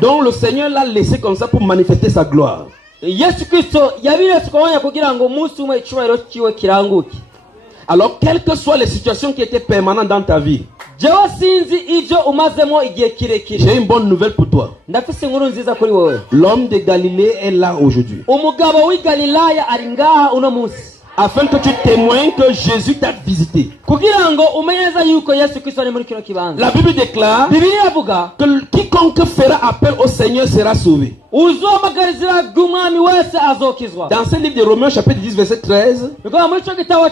Donc le Seigneur l'a laissé comme ça pour manifester sa gloire. Yesu Kristo yabiretse kubanya kugira ngo umunsi umwe icubahiro kiwe kiranguke. Alors quelles que soient les situations qui étaient permanentes dans ta vie, jewe sinzi ivyo umazemo igihe kirekire. j'ai une bonne nouvelle pour toi. Ndafise inkuru nziza kuri wewe. L'homme de Galilée est là aujourd'hui. Umugabo w'i Galilaya ari ngaha uno munsi. Afin que tu témoignes que Jésus t'a visité. Kugira ngo umenyeza yuko Yesu Kristo ari muri kino kibanza. La Bible déclare Bibiliya avuga que quiconque fera appel au Seigneur sera sauvé. uzomagarizira bw'umwami wese azokizwa. Dans ce livre de Romains chapitre 10 verset 13, muri ico gitabo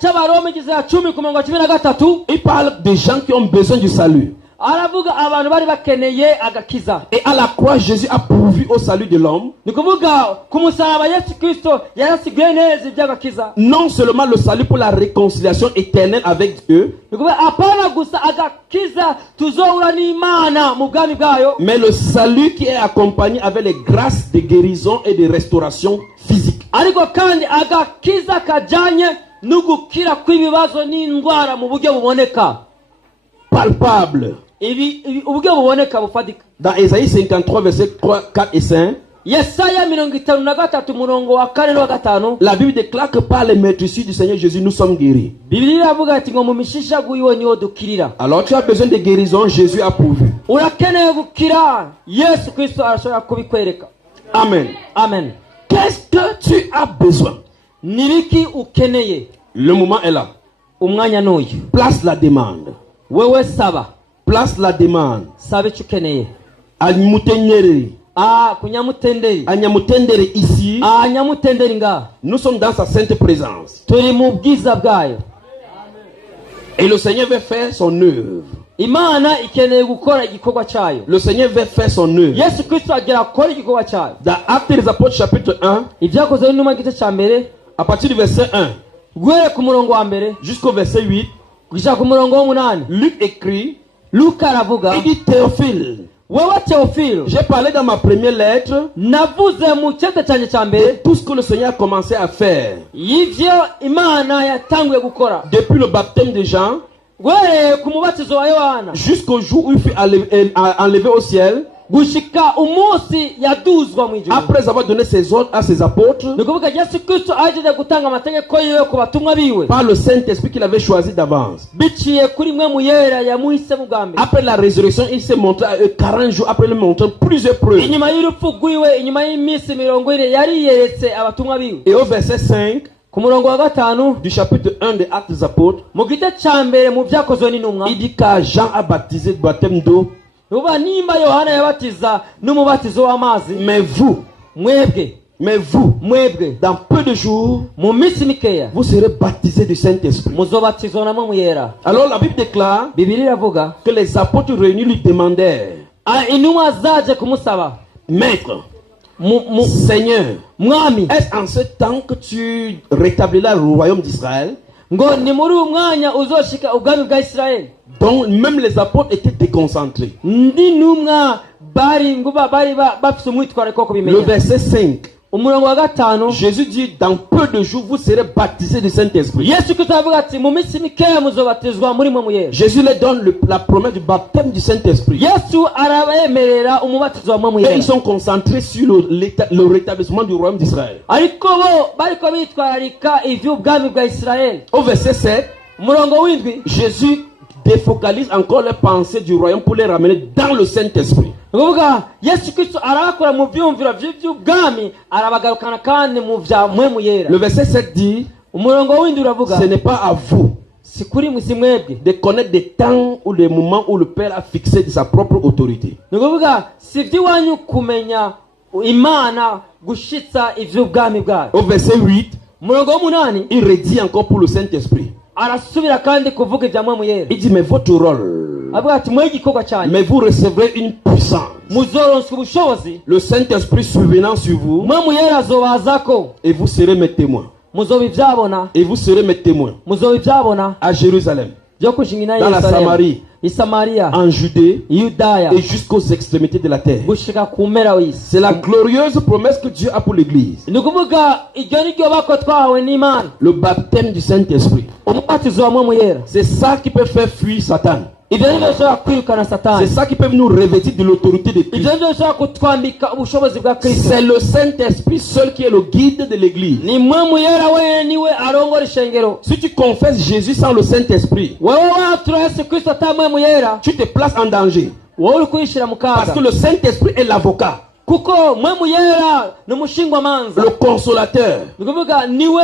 c'abaroma igice ya 10 ku murongo wa 13, il parle des gens qui ont besoin du salut. aravuga abantu bari bakeneye agakiza. Et à la croix, Jésus a pourvu au salut de l'homme. Ni kuvuga ku musaraba Yesu Kristo yarasigaye neza iby'agakiza. Non seulement le salut pour la réconciliation éternelle avec Dieu, Ni kuvuga apana gusa agakiza tuzohura n'Imana mu bwami bwayo, mais le salut qui est accompagné avec les grâces de guérison et de restauration physique. ariko kandi agakiza kajanye n'ugukira kw'ibibazo n'indwara mu buryo buboneka, Palpable. uburyo buboneka bufatika. Dans Ésaïe 53 verset 3, 4 et 5, Yesaya 53 murongo wa 4 n'uwa 5, la Bible déclare que par les meurtrissures du Seigneur Jésus, nous sommes guéris. Bibiliya iravuga ati ngo mu mishishagu yiwe niho dukirira. Alors tu as besoin de guérison, Jésus a pourvu. Urakeneye gukira, Yesu Kristo arashobora kubikwereka. Amen. Amen. Qu'est-ce que tu as besoin? Nibiki ukeneye? Le moment est là. Umwanya n'uyu. Place la demande. Wewe saba. Place la demande. Saba icyo ukeneye. Anyamutenderi. Kunyamutenderi. Anyamutenderi ici. Nyamutenderi nga. Nous sommes dans sa sainte présence. Turi mu bwiza bwayo. Et le Seigneur veut faire son œuvre. Imana ikeneye gukora igikorwa cyayo. Le Seigneur veut faire son œuvre. Yesu Kristo agira akora igikorwa cyayo. Dans Actes des Apôtres chapitre 1, Ibyakozwe n'intumwa igice cya mbere, à partir du verset 1 guhere ku murongo wa mbere jusqu'au verset 8, kugeza ku murongo wa 8, Luc écrit, Luka aravuga, il dit Théophile, wewe Theophile, j'ai parlé dans ma première lettre navuze mu cyete cyane cya de mbere tout ce que le Seigneur a commencé à faire. y'ivyo Imana yatanguye gukora Depuis le baptême de Jean guhereye ku mubatizo wa Yohana jusqu'au jour où il fut enlevé au ciel, gushika umunsi yaduzwa mu ijuru. après avoir donné ses ordres à ses apôtres, Ni kuvuga Yesu Kristo ajeje gutanga amategeko yiwe ku batumwa biwe par le Saint-Esprit qu'il avait choisi d'avance. biciye kuri mwe mu yera yamuhise mu bwa mbere. Après la résurrection, il s'est montré à eux 40 jours après le montrant plusieurs preuves. Inyuma y'urupfu rwiwe, inyuma y'iminsi 40 yari yeretse abatumwa biwe. Et au verset 5 Ku murongo wa 5 du chapitre 1 des Actes des Apôtres, mu gice cya mbere mu byakozwe n'intumwa, il dit car Jean a baptisé de baptême d'eau, uba nimba Yohana yabatiza n'umubatizo w'amazi, mais vous, mwebwe dans peu de jours, mu minsi mikeya vous serez baptisés du Saint-Esprit. muzobatizwa na mwe mu yera. Alors la Bible déclare Bibiliya iravuga que les apôtres réunis lui demandèrent, intumwa zaje kumusaba, Maître, Seigneur, mwami, est-ce en ce temps que tu rétabliras le royaume d'Israël? ngo ni muri uyu mwanya uzoshika ubwami bwa Isirayeli? Donc même les apôtres étaient déconcentrés. Ndi numwa bari bafise umwitwariko ko Le kubimenya. verset 5, Umurongo wa 5, Jésus dit, dans peu de jours, vous serez baptisés du Saint-Esprit. Yesu Kristo avuga ati mu minsi mikeya muzobatizwa muri mwe mu yera. Jésus leur donne la promesse du baptême du Saint-Esprit. Yesu arabemerera umubatizo wa mwe mu Et yera. ils sont concentrés sur le rétablissement du royaume d'Israël. Ariko bo bariko bitwararika ivy'ubwami bwa Isirayeli. Au verset 7, Umurongo w'indwi, Jésus défocalise encore les pensées du royaume pour les ramener dans le Saint-Esprit. ukuvuga Yesu Kristo arabakora mu byumviro by'ubwami, arabagarukana kandi mu vya mwe mu yera. Le verset 7 dit, Umurongo w'indwi uravuga, ce n'est pas à vous si kuri mwe si mwebwe de connaître des temps ou des moments où le Père a fixé de sa propre autorité. ni ukuvuga si iby'iwanyu kumenya Imana gushitsa ivy'ubwami bwayo. Au verset 8, Umurongo w'umunani il redit encore pour le Saint-Esprit. arasubira kandi kuvuga ibya mwe mu yera. Il dit, mais votre rôle, Avuga ati mwe igikorwa cyanyu mais vous recevrez une puissance. muzoronswa ubushobozi, Le Saint-Esprit survenant sur vous, mwe mu yera azobazako, et vous serez mes témoins. muzoba ivyabona, Et vous serez mes témoins muzoba ivyabona à Jérusalem, byo kushinga dans la Samarie, i Samariya, en Judée i Yudaya, et jusqu'aux extrémités de la terre. gushika ku mpera w'isi. C'est la glorieuse promesse que Dieu a pour l'Église. Ni ukuvuga iryo ni ryo bako twahawe n'Imana, Le baptême du Saint-Esprit. umubatizo wa mwe mu yera. C'est ça qui peut faire fuir Satan. ibyo nibyo bishobora kwirukana C'est satani, ça qui peut nous revêtir de l'autorité de ibyo Christ. nibyo bishobora kutwambika ubushobozi bwa Kristo. C'est le Saint-Esprit seul qui est le guide de l'église. Ni mpwemu yera wenyine niwe arongora ishengero. Si tu confesses Jésus sans le Saint-Esprit, Wewe watura Yesu Kristo ata mpwemu yera, tu te places en danger. wowe uri kwishira mu Parce kaga, que le Saint-Esprit est l'avocat, kuko mpwemu yera ni umushingwamanza, le consolateur, ni kuvuga niwe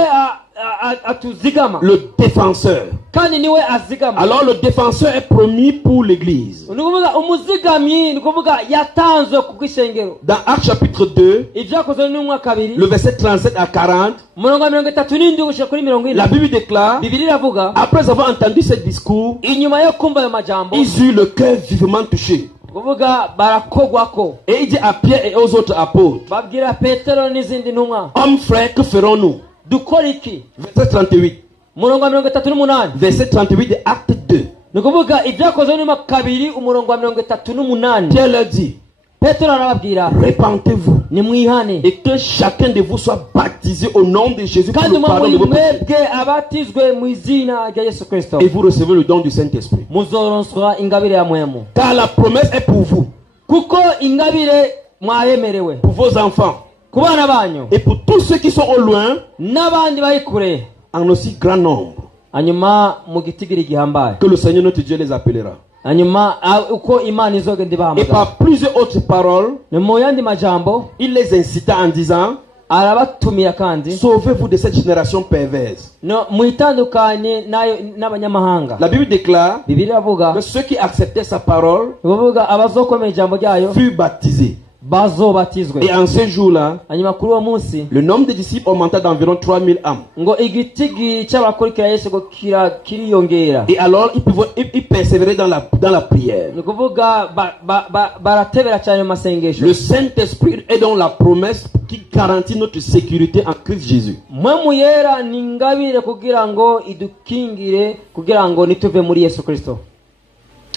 atuzigama le défenseur. kandi niwe azigama. Alors le défenseur est promis pour l'église. Ni kuvuga umuzigamyi, ni kuvuga yatanzwe ku ishengero. Dans Actes chapitre 2, Ibyakozwe n'umwa kabiri le verset 37 à 40, umurongo wa 37 gushika kuri 40, la Bible déclare, Bibiliya iravuga après avoir entendu ce discours, inyuma yo kumva ayo majambo, ils eurent le cœur vivement touché. kuvuga barakogwako, Et il dit à Pierre et aux autres apôtres, babwira Petero n'izindi ntumwa, hommes frères, que ferons-nous? dukora iki? Verset 38. Umurongo wa 38, Verset 38 de Acte 2. ni kuvuga ibyakozwe n'umwa kabiri umurongo wa 38. Pierre leur dit, Petero arababwira, répentez-vous nimwihane et que chacun de vous soit baptisé au nom de Jésus pour kandi le pardon de muri vos péchés. mwebwe abatizwe mu izina rya Yesu Kristo, Et vous recevez le don du Saint-Esprit. muzoronswa ingabire ya mpwemu. Car la promesse est pour vous, Kuko ingabire mwayemerewe pour vos enfants ku bana banyu et pour tous ceux qui sont au loin, n'abandi bari kure, en aussi grand nombre, hanyuma mu gitigiri gihambaye, que le Seigneur notre Dieu les appellera. hanyuma uko Imana izogenda Et ibahamagara. par plusieurs autres paroles, Ni mu yandi majambo il les incita en disant, arabatumira kandi sauvez-vous de cette génération perverse. no mwitandukanye nayo n'abanyamahanga. La Bible déclare Bibiliya iravuga que ceux qui acceptaient sa parole ivuga abazokomera ijambo ryayo furent baptisés. bazobatizwe. Et en ce jour-là, Hanyuma kuri uwo munsi le nombre de disciples augmenta d'environ 3000 âmes. ngo igitigi cy'abakurikira Yesu ngo kiriyongera. Et alors, ils persévéraient dans la prière. Ni kuvuga baratebera cyane mu masengesho. Le Saint-Esprit est donc la promesse qui garantit notre sécurité en Christ Jésus. Mpwemu yera ni ingabire kugira ngo idukingire kugira ngo nituve muri Yesu Kristo.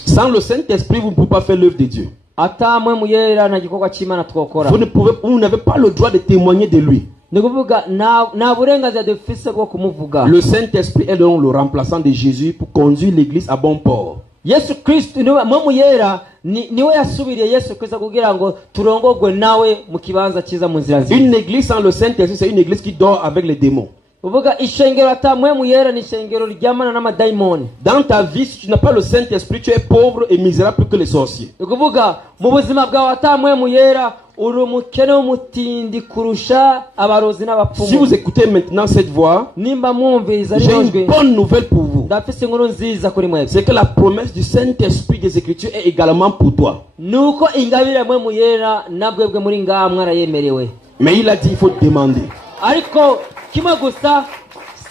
Sans le Saint-Esprit, vous ne pouvez pas faire l'œuvre de Dieu. Ata mpwemu yera nta gikorwa cy'Imana twokora. Vous n'avez pas le droit de témoigner de lui. Ni kuvuga nta burenganzira dufise bwo kumuvuga. Le Saint-Esprit est donc le remplaçant de Jésus pour conduire l'église à bon port. Yesu Kristo mpwemu yera niwe yasubiriye Yesu Kristo kugira ngo turongogwe nawe mu kibanza cyiza mu nzira nziza. Une église sans le Saint-Esprit, c'est une église qui dort avec les démons. Uvuga ishengero ata mpwemu yera ni ishengero ryamana n'amadayimoni. Dans ta vie, si tu n'as pas le Saint-Esprit, tu es pauvre et misérable plus que les sorciers. Ni kuvuga mu buzima bwawe ata mpwemu yera uri umukene w'umutindi kurusha abarozi Si n'abapfumu. vous écoutez maintenant cette voix, Nimba mwumviriza j'ai rino une jwi, bonne nouvelle pour vous. ndafise inkuru nziza kuri mwebwe. C'est que la promesse du Saint-Esprit des Écritures est également pour toi. Nuko ingabire mpwemu yera nabwebwe muri ngaha mwarayemerewe. Mais il a dit, il faut demander. Ariko kimwe gusa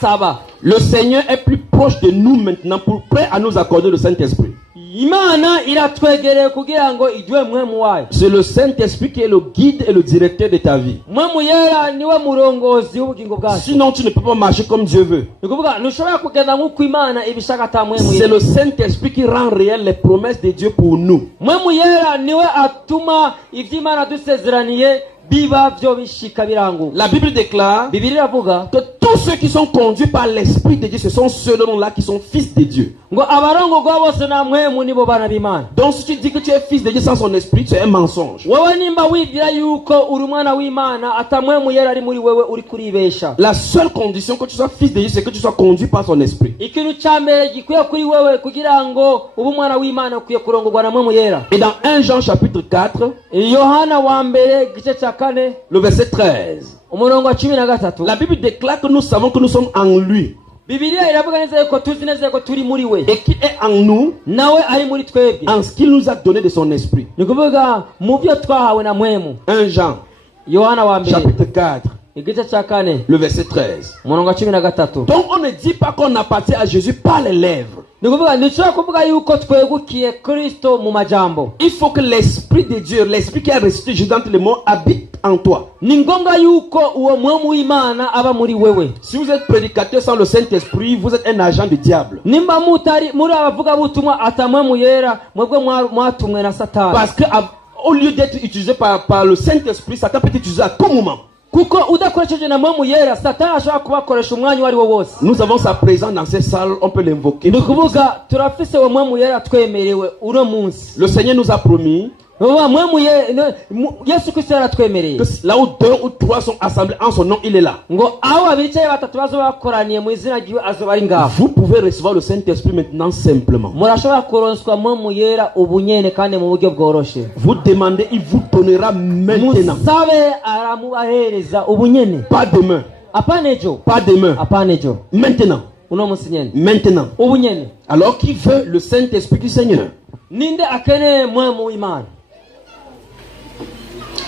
saba. Le Seigneur est plus proche de nous maintenant, prêt à nous accorder le Saint-Esprit. Imana iratwegereye kugira ngo iduhe mpwemu wayo. C'est le Saint-Esprit qui est le guide et le directeur de ta vie. Mpwemu yera niwe murongozi w'ubugingo bwacu. Sinon, tu ne peux pas marcher comme Dieu veut. Ni kuvuga ntushobora kugenda nk'uko Imana ibishaka ata mpwemu C'est yera. le Saint-Esprit qui rend réelles les promesses de Dieu pour nous. Mpwemu yera niwe atuma ivyo Imana dusezeraniye biba vyo bishika biranguka. La Bible déclare Bibiliya iravuga que tous ceux qui sont conduits par l'Esprit de Dieu, ce sont ceux-là qui sont fils de Dieu. ngo abarongorwa bose na mpwemu nibo bana b'Imana. Donc si tu dis que tu es fils de Dieu sans son esprit, tu es un mensonge. Wewe nimba wibwira yuko uri umwana w'Imana ata mpwemu yera ari muri wewe uri kuribesha. La seule condition que tu sois fils de Dieu, c'est que tu sois conduit par son esprit. Ikintu ca mbere gikwiye kuri wewe kugira ngo ube umwana w'Imana ukwiye kurongorwa na mpwemu yera. Et dans 1 Jean chapitre 4, Yohana wa mbere gice ca 4 le verset 13, umurongo wa 13, la Bible déclare que nous savons que nous sommes en lui. Bibiliya iravuga neza yuko tuzi neza yuko turi muri we Et qui est en nous, nawe ari muri twebwe. en ce qu'il nous a donné de son esprit. Ni kuvuga mu byo twahawe na mpwemu. 1 Jean Yohana wa mbere chapitre 4, igice ca 4 le verset 13. umurongo wa 13. Donc on ne dit pas qu'on appartient à Jésus par les lèvres. Ni kuvuga ntidushobora kuvuga yuko twegukiye Kristo mu majambo. Il faut que l'Esprit de Dieu, l'Esprit qui a ressuscité Jésus d'entre les morts, habite en toi. Ni ngombwa yuko uwo mpwemu w'Imana aba muri wewe. Si vous êtes prédicateur sans le Saint-Esprit, vous êtes un agent du diable. Nimba mutari muri abavuga butumwa ata mpwemu yera mwebwe mwatumwe na Satani. Parce que au lieu d'être utilisé par le Saint-Esprit, Satan peut être utilisé à tout moment. kuko udakoresheje na mpemu yera satani ashobora kubakoresha umwanya uwo ari wo wose. Nous avons sa présence dans ces salles, on peut l'invoquer. Ni ukuvuga turafise uwo mpemu yera twemerewe uno munsi. Le Seigneur nous a promis Yesu Kristo yaratwemereye que là où 2 ou 3 sont assemblés en son nom, il est là. ngo aho abicaye batatu bazoba bakoraniye mu izina ry'iwe azoba ari ngaho. Vous pouvez recevoir le Saint-Esprit maintenant simplement. Murashobora kuronswa mpemu yera ubunyene kandi mu buryo bworoshe. Vous demandez, il vous donnera maintenant. Musabe aramubahereza ubunyene. Pas demain. Apana ejo. Pas demain. Apana ejo. Maintenant. Uno munsi nyene. Maintenant. Ubunyene. Alors qui veut le Saint-Esprit du Seigneur? Ninde akeneye mpemu w'Imana?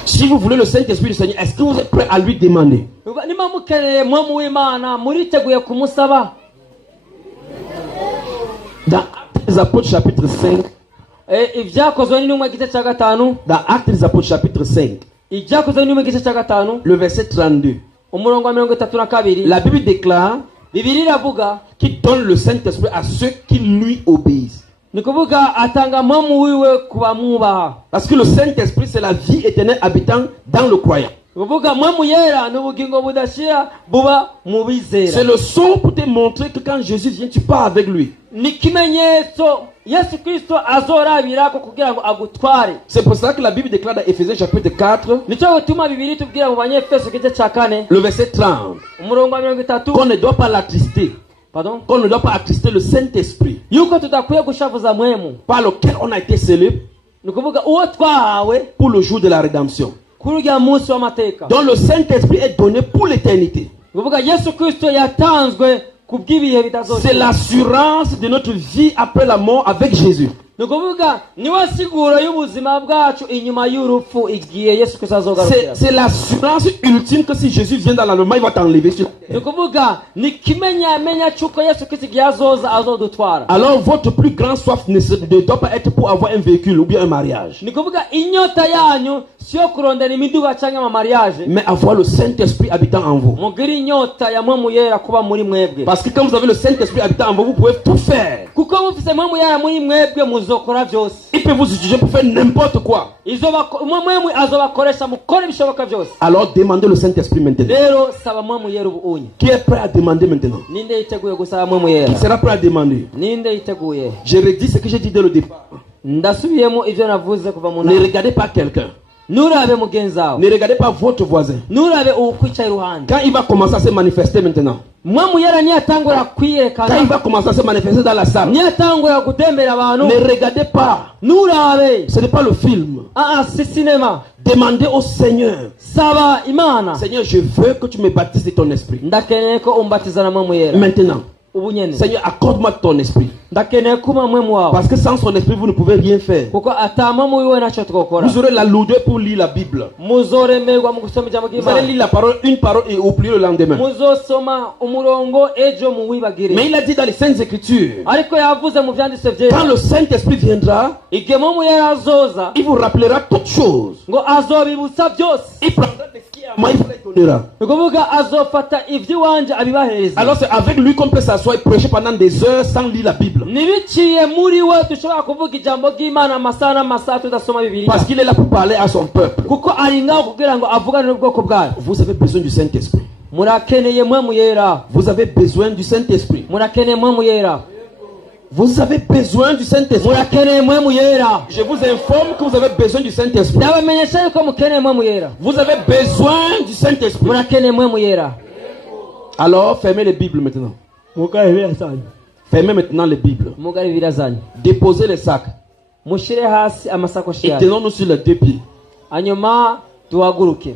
Si vous voulez le Saint-Esprit du Seigneur, est-ce que vous êtes prêt à lui demander? Niba mukeneye mpemu w'Imana muriteguye kumusaba? Dans Actes des Apôtres chapitre 5. Ibyakozwe n'intumwa igice cya gatanu. Dans Actes des Apôtres chapitre 5. Ibyakozwe n'intumwa igice cya gatanu. Le verset 32. Umurongo wa 32. La Bible déclare Bibiliya iravuga qu'il donne le Saint-Esprit à ceux qui lui obéissent. Ni kuvuga atanga mpemu wiwe kubamwubaha. Parce que le Saint-Esprit, c'est la vie éternelle habitant dans le croyant. Kuvuga mpemu yera n'ubugingo budashira buba mu bizera. C'est le son pour te montrer que quand Jésus vient, tu pars avec lui. Ni kimenyetso Yesu Kristo azorabirako kugira ngo agutware. C'est pour ça que la Bible déclare dans Éphésiens chapitre 4, Nico gutuma Bibiliya tubwira mu Banyefeso igice cya 4 le verset 30, umurongo wa 30 qu'on ne doit pas l'attrister. Pardon? Qu'on ne doit pas attrister le Saint-Esprit, Yuko tudakwiye gushavuza mwemu. par lequel on a été scellé Ni kuvuga uwo twahawe pour le jour de la rédemption. kurya munsi w'amateka. Donc le Saint-Esprit est donné pour l'éternité. Ni kuvuga Yesu Kristo yatanzwe kubw'ibihe C'est bitazoshira. l'assurance de notre vie après la mort avec Jésus. Ni kuvuga niwe siguro y'ubuzima bwacu inyuma y'urupfu igihe Yesu Kristo azogarukira. C'est l'assurance ultime que si Jésus vient dans l'enlèvement, il va t'enlever sur la terre. Ni kuvuga ni kimenyamenya cy'uko Yesu Kristo igihe azoza azodutwara. Alors votre plus grande soif ne doit pas être pour avoir un véhicule ou bien un mariage, Ni kuvuga inyota yanyu siyo kurondera imiduga cyangwa amamariage, mais avoir le Saint-Esprit habitant en vous. mugire inyota ya mpemu yera kuba muri mwebwe. Parce que quand vous avez le Saint-Esprit habitant en vous, vous pouvez tout faire. Kuko mufise mpemu yera muri mwebwe muzokora byose. Il peut vous utiliser pour faire n'importe quoi. Mwemu azobakoresha mukora ibishoboka byose. Alors demandez le Saint-Esprit maintenant. Rero saba mpemu yera ubunye. Qui est prêt à demander maintenant? Ninde yiteguye gusaba mpemu yera? Qui sera prêt à demander? Ninde yiteguye? Je redis ce que j'ai dit dès le départ. Ndasubiyemo ivyo navuze kuva mu Ne nama. regardez pas quelqu'un. Nurabe mugenzi wawe. Ne regardez pas votre voisin. Nurabe ukwicaye iruhande. Quand il va commencer à se manifester maintenant, Mpemu yera niyatangura quand il kwiyerekana, va commencer à se manifester dans la salle, niyatangura gutembera abantu, ne regardez pas. nurabe. Ce n'est pas le film. Si sinema. Demandez au Seigneur. Saba Imana. Seigneur, je veux que tu me baptises de ton esprit. Ndakeneye ko umbatiza na mpemu yera. Maintenant, Ubunyene. Seigneur, accorde-moi ton esprit. Ndakeneye kuma mpemu wawe. Parce que sans son esprit, vous ne pouvez rien faire. Kuko ata mpemu wiwe ntacyo twokora. Vous aurez la lourdeur pour lire la Bible. Muzoremerwa mu gusoma ijambo Vous allez ry'Imana. lire la parole, une parole et oublier le lendemain. Muzosoma umurongo ejo muwibagire. Mais il a dit dans les Saintes Écritures, Ariko yavuze mu vyanditse quand vyera, le Saint-Esprit viendra, igihe mpemu yera azoza il vous rappellera toutes choses. ngo azobibutsa byose. Il prendra de ce qui est à moi, il vous les donnera. Ni kuvuga azofata ivy'iwanje abibahereza. Alors c'est avec lui qu'on peut s'asseoir et prêcher pendant des heures sans lire la Bible. Nibiciye muri we dushobora kuvuga ijambo ry'Imana amasaha n'amasaha tudasoma Bibiliya. Parce qu'il est là pour parler à son peuple. Kuko ari ngaho kugira ngo avugane n'ubwoko bwayo. Vous avez besoin du Saint-Esprit. Murakeneye mpemu yera. Vous avez besoin du Saint-Esprit. Murakeneye mpemu yera. Vous avez besoin du Saint-Esprit. Murakeneye mpemu yera. Je vous informe que vous avez besoin du Saint-Esprit. Ndabamenyesha yuko mukeneye mpemu yera. Vous avez besoin du Saint-Esprit. Murakeneye mpemu yera. Alors fermez les Bibles maintenant. Fermez maintenant les Bibles. Mugari birazanye. Déposez les sacs. Mushire hasi amasakoshi Et yayo. tenons-nous sur les deux pieds. Hanyuma duhaguruke.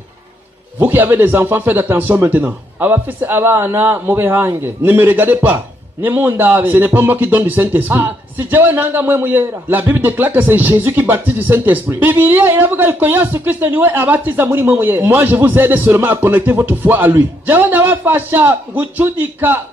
Vous qui avez des enfants, faites attention maintenant. Abafise abana mube hange. Ne me regardez pas. Nimundabe. Ce n'est pas moi qui donne du Saint-Esprit. Si jewe ntanga mpemu yera. La Bible déclare que c'est Jésus qui baptise du Saint-Esprit. Bibiliya iravuga yuko Yesu Kristo niwe abatiza muri mpemu yera. Moi, je vous aide seulement à connecter votre foi à lui. Jewe ndabafasha gucudika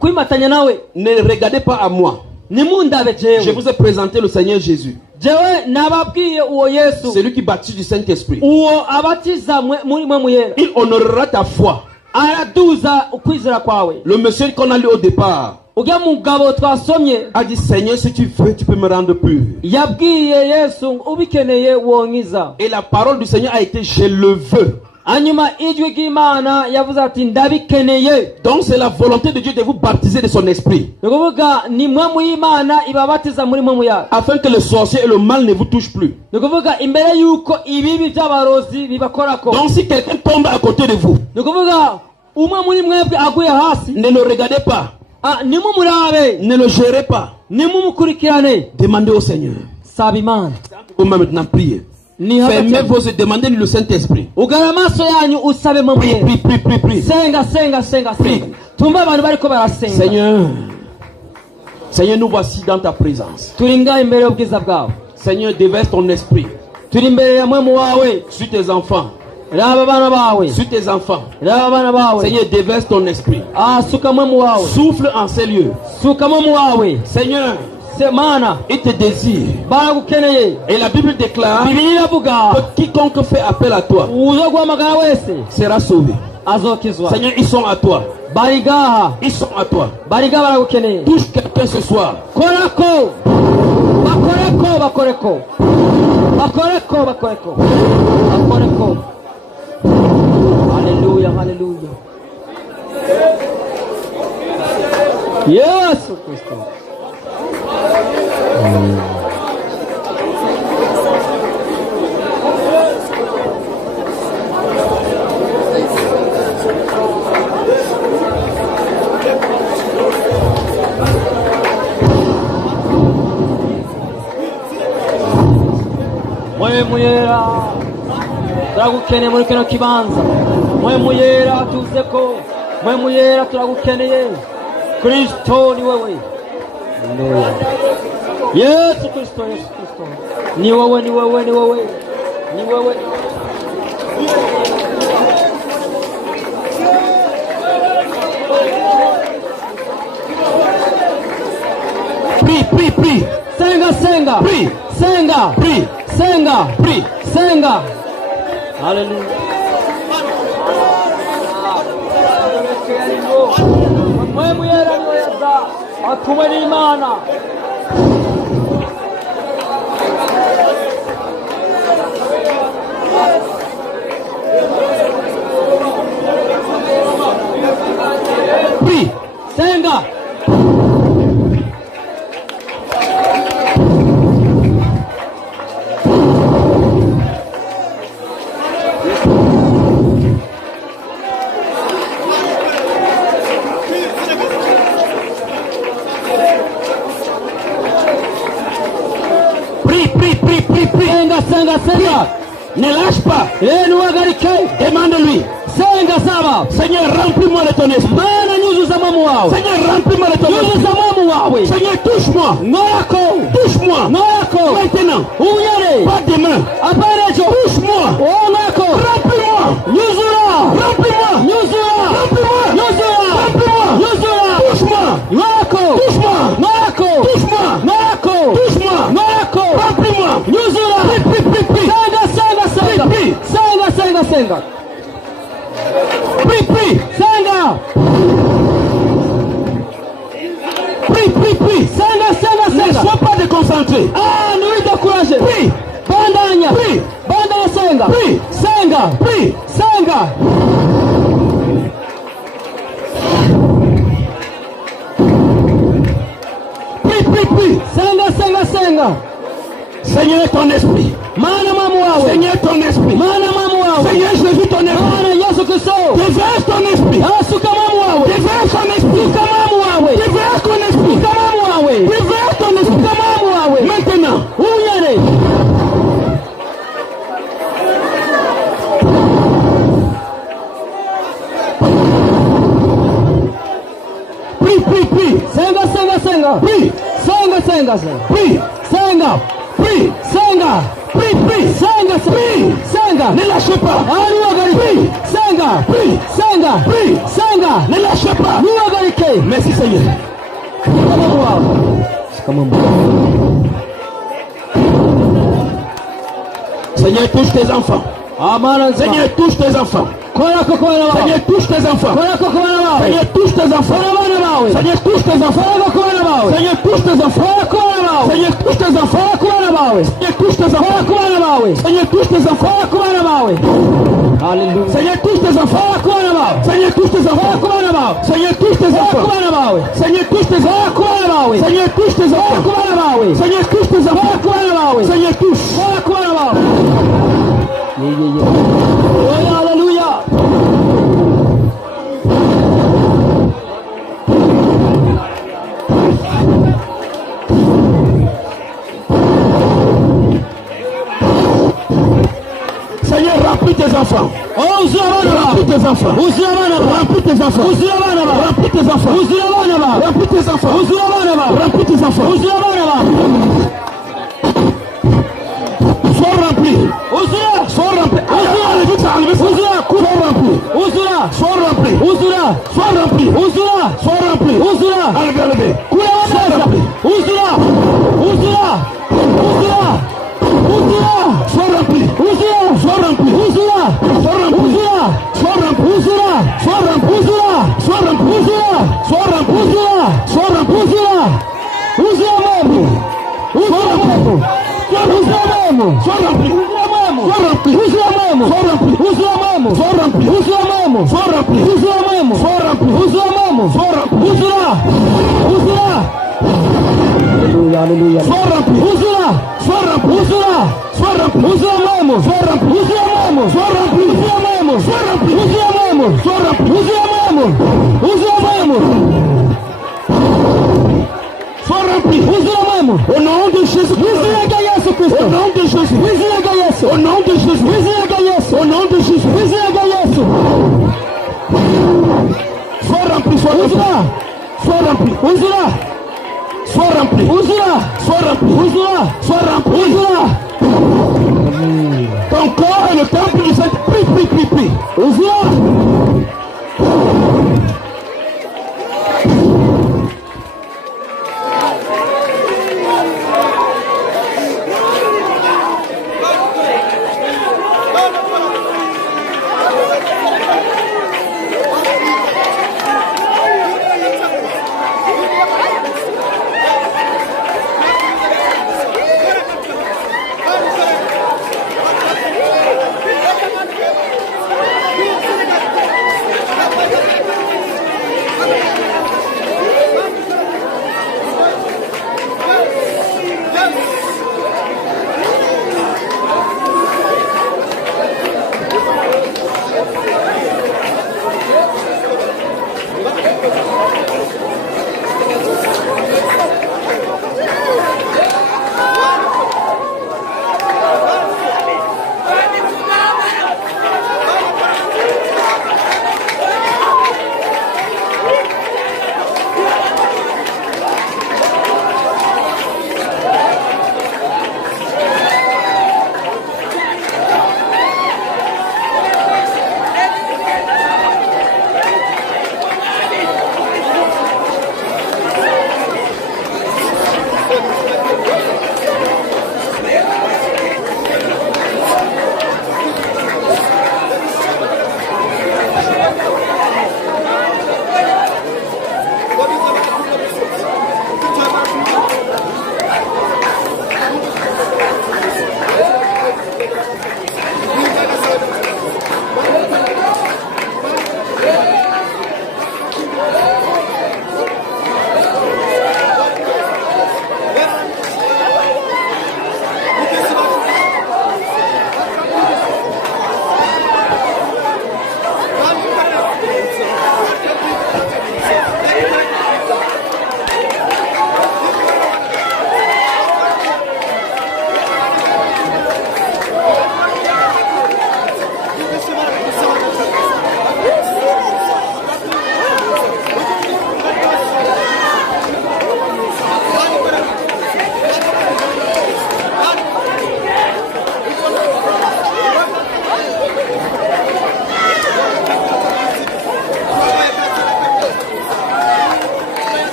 kwimatanya nawe. Ne regardez pas à moi. Nimundabe Je jewe. vous ai présenté le Seigneur Jésus. Jewe nababwiye uwo Yesu. C'est lui qui baptise du Saint-Esprit. Uwo abatiza muri mpemu yera. Il honorera ta foi. Araduza ukwizera kwawe. Le monsieur qu'on a lu au départ Ujya mugabo twasomye a dit, Seigneur, si tu veux, tu peux me rendre pur. yabwiye Yesu ubikeneye wonkiza. Et la parole du Seigneur a été, je le veux. hanyuma ijwi ry'Imana yavuze ati ndabikeneye. Donc c'est la volonté de Dieu de vous baptiser de son esprit. Ni kuvuga ni mpwemu y'Imana ibabatiza muri mpwemu yayo, Afin que le sorcier et le mal ne vous touchent plus. ni kuvuga imbere yuko ibibi by'abarozi bibakorako. Donc si quelqu'un tombe à côté de vous, Ni kuvuga umwe muri mwebwe aguye hasi, ne le regardez pas, nimumurabe, ne le gérez pas. nimumukurikirane, Demandez au Seigneur. saba Imana. Vous maintenant priez. Ni Fermez hagati vos yeux, demandez-lui le Saint-Esprit. ugara amaso yanyu usabe mpwemu Prie, yera. prie, prie, prie, prie. Senga senga senga senga. Tumba abantu bariko barasenga. Seigneur, Seigneur, nous voici dans ta présence. Turi ngaha imbere y'ubwiza bwawe. Seigneur, déverse ton esprit Turi imbere ya mpwemu wawe. sur tes enfants. Raba abana bawe. Sur tes enfants. Raba abana bawe. Seigneur, déverse ton esprit. Suka mpwemu wawe. Souffle en ces lieux. Suka mpwemu wawe. Seigneur, Mana il te désire. baragukeneye. Et la Bible déclare Bibiliya iravuga que quiconque fait appel à toi uzo guhamagara wese sera sauvé. azokizwa. Seigneur, ils sont à toi. Bari ngaha, Ils sont à toi. bari ngaha baragukeneye. Touche quelqu'un ce soir. Korako, bakoreko, bakoreko. Haleluya, haleluya. Yesu Kristo. Mpwemu yera turagukeneye muri kino kibanza. Mpwemu yera tuzeko. Mpwemu yera turagukeneye. Kristo ni wewe. Haleluya. Yesu Kristo. Ni wewe. Prie. Senga. Prie. Senga. Haleluya. Mpwemu yera ni weza. Atumwe n'Imana. Prie. Senga. Senga. Ne lâche pas. Demande-lui. Senga saba. Seigneur, remplis-moi de ton esprit. Mana nyuzuza mpwemu wawe. Seigneur, remplis-moi de ton esprit. Nyuzuza mpwemu wawe. Seigneur, touche-moi. Touche-moi. Maintenant. Uyere. Pas demain. Aparejo. Touche-moi. Onako. Remplis-moi. Nyuzura. Remplis-moi. Nyuzura. Remplis-moi. Nyuzura. Remplis-moi. Nyuzura. Touche-moi. Nako. Touche-moi. Nako. Touche-moi. Nako. Touche-moi. Nako. Remplis-moi. Nyuzura. Prie. Senga. Prie. Senga. Prie. Senga. Prie. Senga. Ne sois pas déconcentré. Nuit découragé. Prie. Bandanya. Prie. Senga. Prie. Senga. Prie. Senga. Prie. Senga. Seigneur, ton esprit. Mana mpwemu wawe. Seigneur, ton esprit. Mana mpwemu wawe. Seigneur, Jésus, ton esprit. Mana Yesu Kristo. Déverse ton esprit. Suka mpwemu wawe. Déverse ton esprit. Suka mpwemu wawe. Déverse ton esprit. Suka mpwemu wawe. Déverse ton esprit. Suka mpwemu wawe. Maintenant. Uyere. Prie. Senga. Prie. Senga. Prie. Senga. Prie. Senga. Prie. Senga. Ne lâchez pas. Prie. Senga. Ne lâchez pas. Nuwagarike. Merci Seigneur. Seigneur, touche tes enfants. Seigneur, touche tes enfants. Seigneur, touche tes enfants. Seigneur, touche tes enfants. Seigneur, touche tes enfants. Seigneur, touche tes enfants. Seigneur, touche tes enfants. Seigneur, touche tes enfants. Seigneur, touche tes enfants. Hallelujah. Seigneur, touche tes enfants. Seigneur, touche tes enfants. Seigneur, touche tes enfants. Seigneur, touche tes enfants. Seigneur, touche tes enfants. Seigneur, touche tes enfants. Seigneur, touche. Oh, hallelujah. Seigneur, remplis tes enfants. Remplis tes enfants. Remplis tes enfants. Remplis tes enfants. Remplis tes enfants. Remplis tes enfants. Sois rempli. Sois rempli. Sois rempli. Sois rempli. Sois rempli. Enlevez. Sois rempli. Sois rempli. Sois rempli. Sois rempli. Sois rempli. Sois rempli. Sois rempli. Sois rempli. Sois rempli. Sois rempli. Hallelujah. Au nom de Jésus. Au nom de Jésus. Au nom de Jésus. Au nom de Jésus. Sois rempli. Sois rempli. Sois rempli. Sois rempli. Ton corps est le temple du Saint-Esprit. Prie.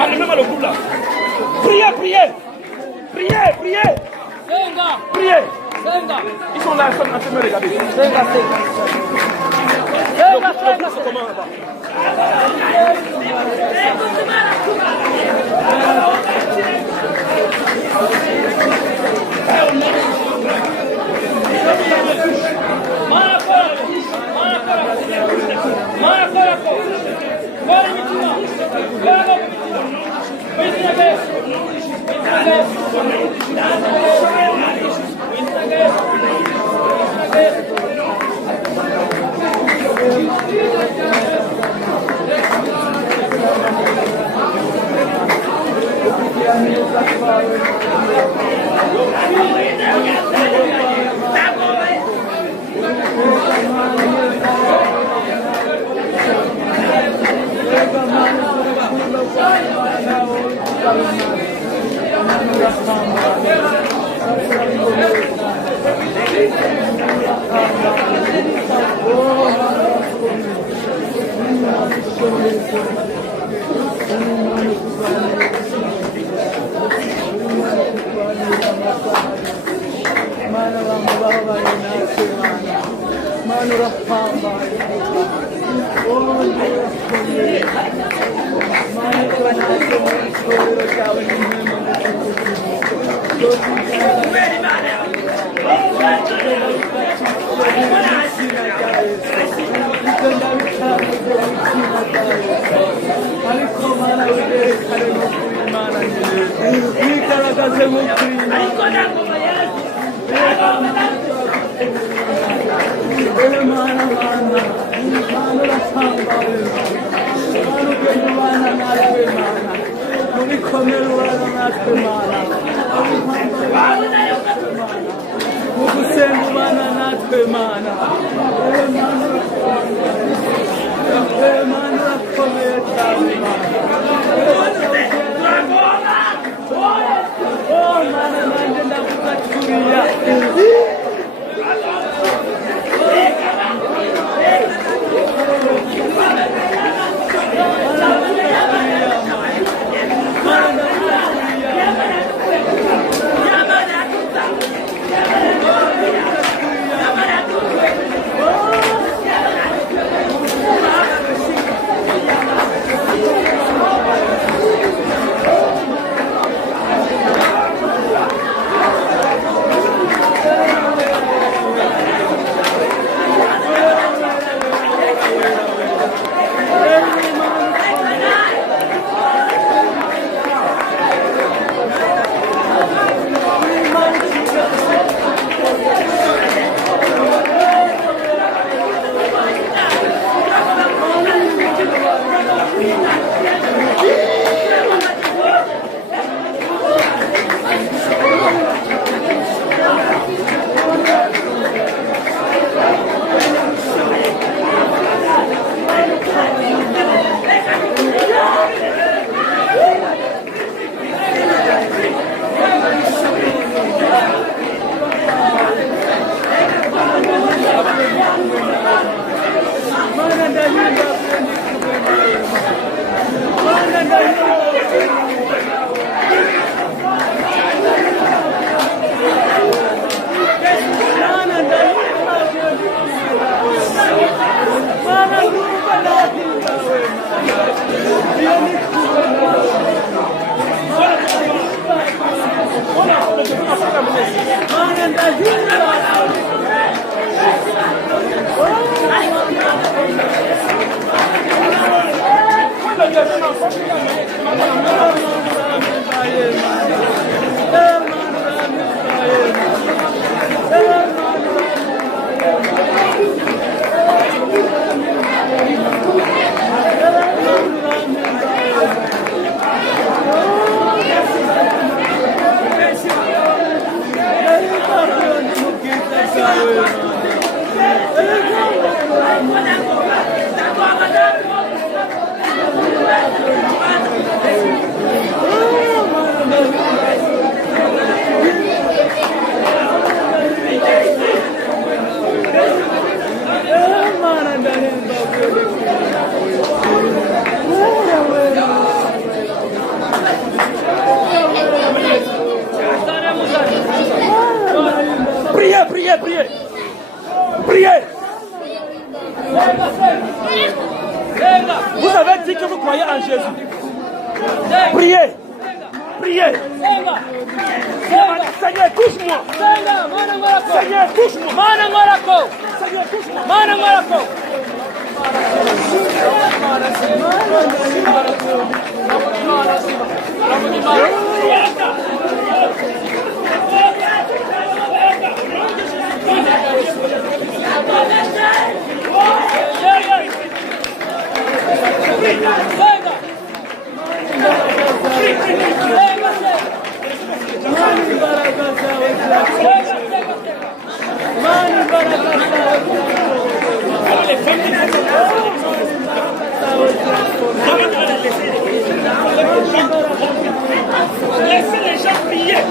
Allumez-moi le groupe là. Priez, priez. Priez, priez. Priez. Ils sont là, ils sont en train de me regarder. Le groupe se commence là-bas. Priez, priez, priez. Priez. Vous avez dit que vous croyez en Jésus. Priez. Priez. Seigneur, touche-moi. Seigneur, touche-moi. Seigneur, touche-moi. Laissez les gens prier.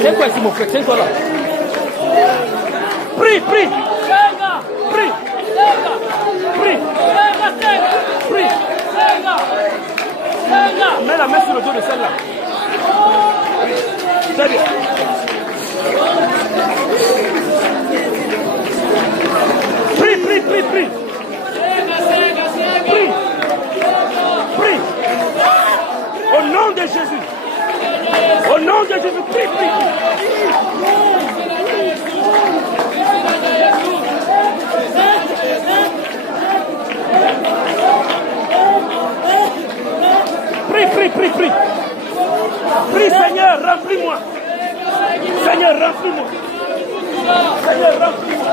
C'est quoi ici mon frère? Tiens-toi là. Prie, prie. Prie. Prie. Prie. Mets la main sur le dos de celle-là. Très bien. Prie, prie, prie, prie. Prie. Prie. Au nom de Jésus. Au nom de Jésus, prie, prie. Prie, prie, prie, prie. Prie, Seigneur, remplis-moi. Seigneur, remplis-moi. Seigneur, remplis-moi.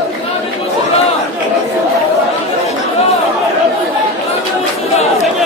Seigneur,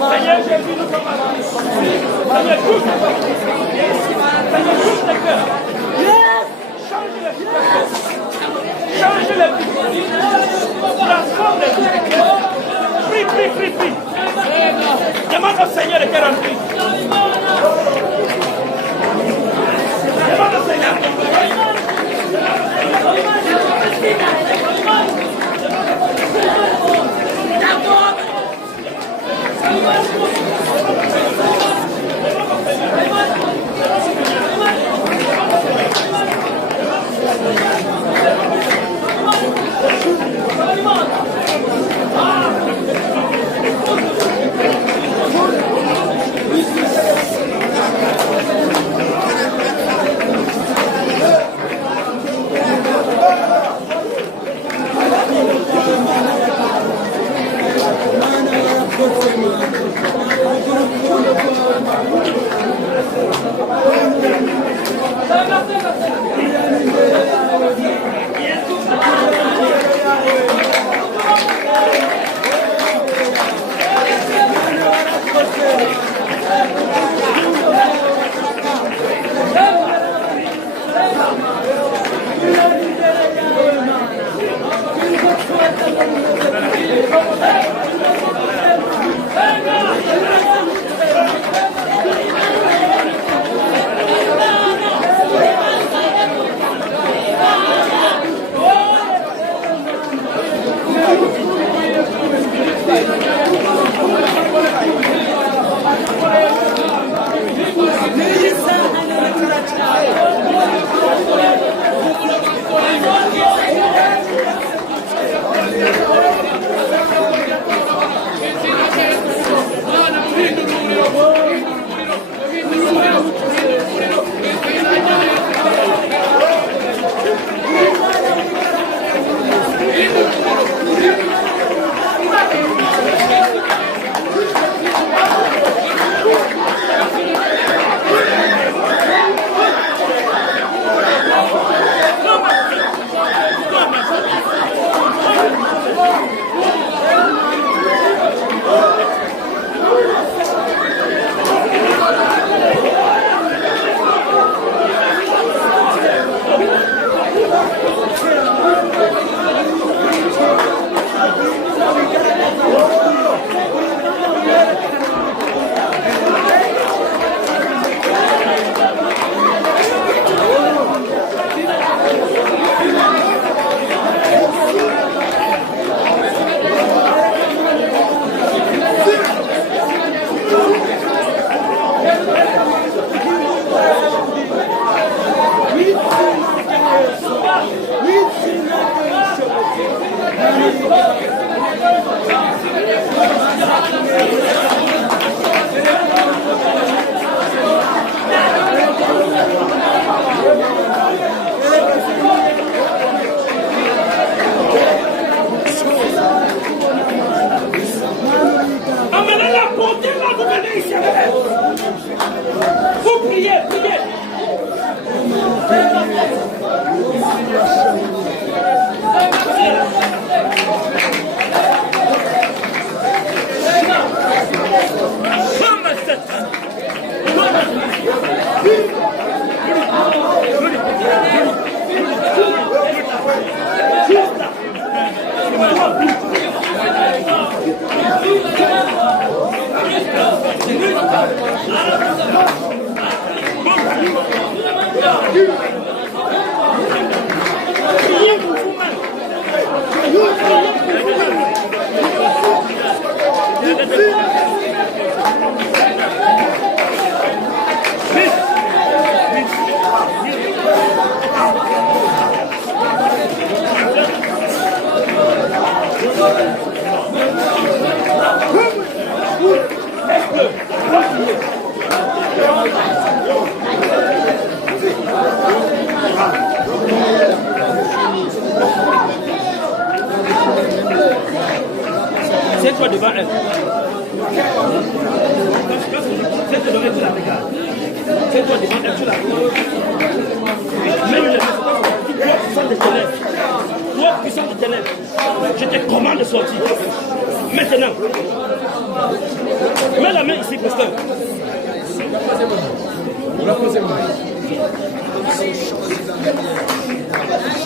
Seigneur Jésus, nous sommes malades. Seigneur, touche les cœurs. Seigneur, touche les cœurs. Change les situations. Change les vies. Transforme les vies. Prie. Demande au Seigneur de te remplir. Demande au Seigneur. Yes. Mets-toi devant elle. Je te donner, tu la regardes. Mets-toi devant elle, tu la regardes. Mets-le, toi puissant de ténèbres. Toi puissant de ténèbres. Je te commande de sortir. Maintenant. Mets la main ici, pasteur.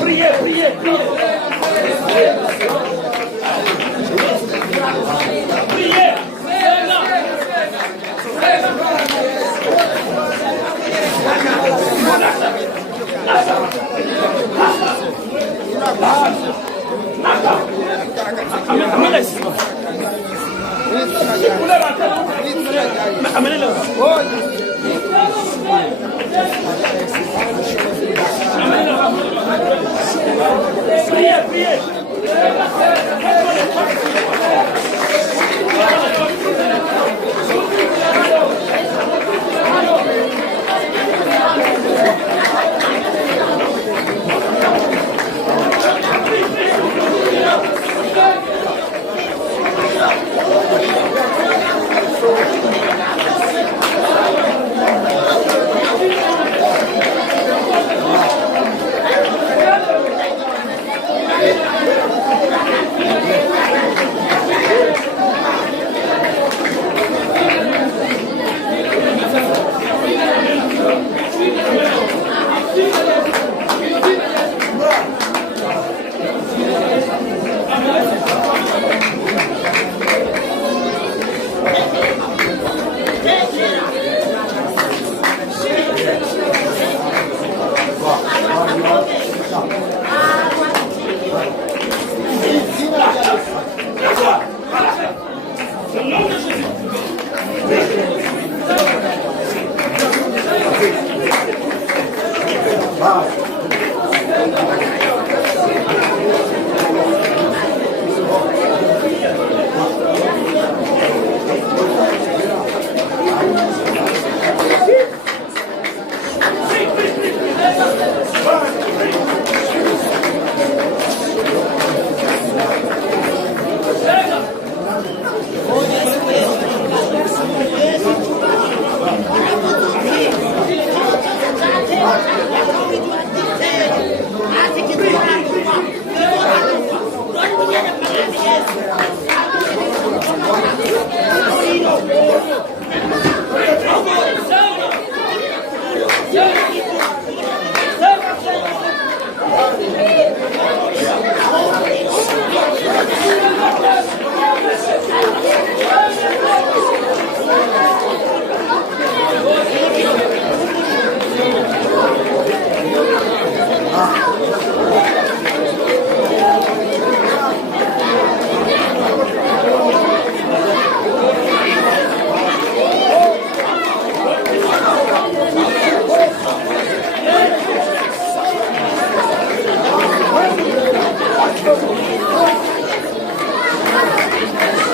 Priez, priez, priez. Priez. Amène-la ici. Amène-la. Priez, priez.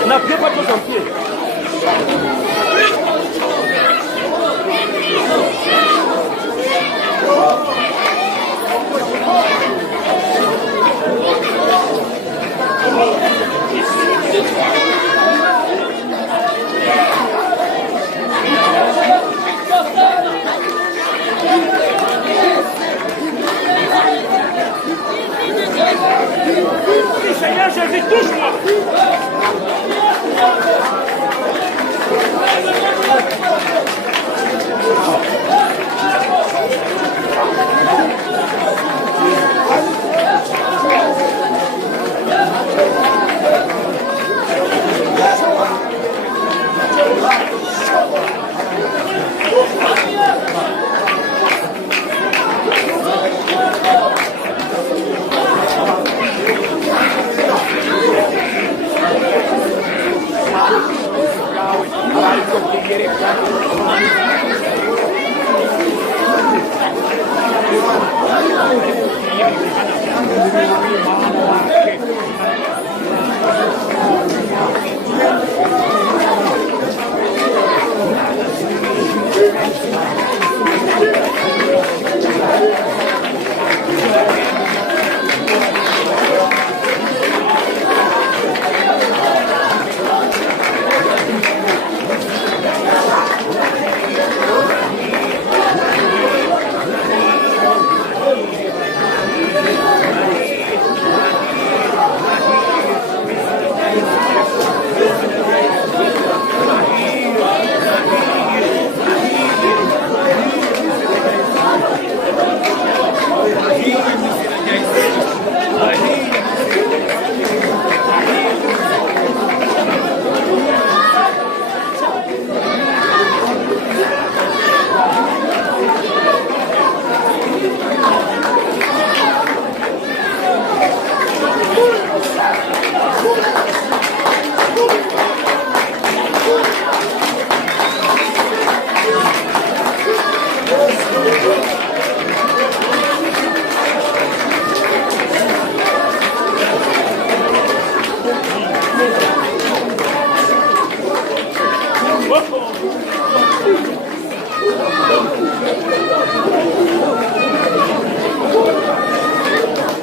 N'appuyez pas sur son pied. Seigneur Jésus, touche-moi.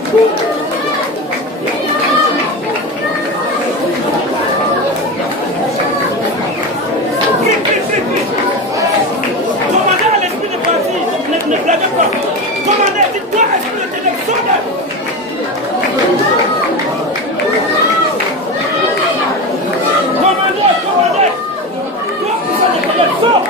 Commandez à l'esprit de parti, ne blaguez pas. Commandez, dites-toi, esprit de ténèbres, sors. Commandez. Toi, puissant de ténèbres, sors.